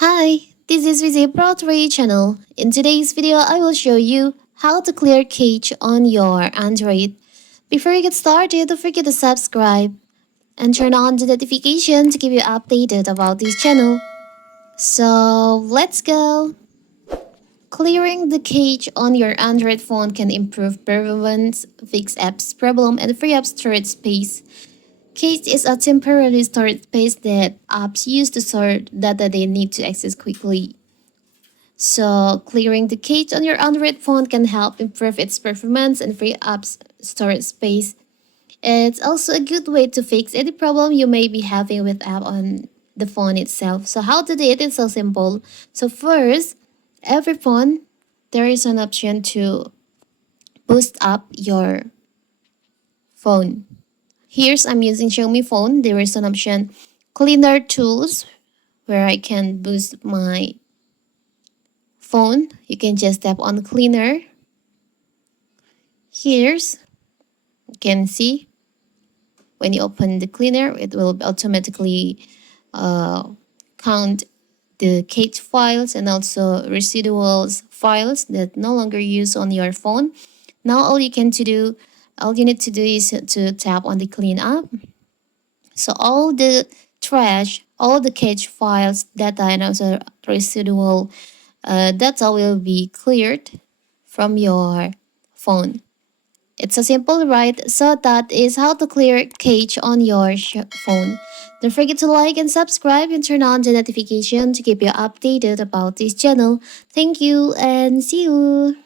Hi, this is Vijay Pro 3 channel. In today's video, I will show you how to clear cache on your Android. Before you get started, don't forget to subscribe and turn on the notification to keep you updated about this channel. So let's go! Clearing the cache on your Android phone can improve performance, fix apps problem, and free up storage space. Cache is a temporary storage space that apps use to store data they need to access quickly. So, clearing the cache on your Android phone can help improve its performance and free up storage space. It's also a good way to fix any problem you may be having with app on the phone itself. So, how to do it? It's so simple. So, first, every phone there is an option to boost up your phone. Here's I'm using Xiaomi phone. There is an option cleaner tools where I can boost my phone. You can just tap on cleaner. Here's you can see when you open the cleaner, it will automatically count the cache files and also residuals files that no longer use on your phone. Now all you need to do is to tap on the clean up. So all the trash, all the cache files, data, and also residual data will be cleared from your phone. It's a simple right? So that is how to clear cache on your phone. Don't forget to like and subscribe and turn on the notification to keep you updated about this channel. Thank you and see you.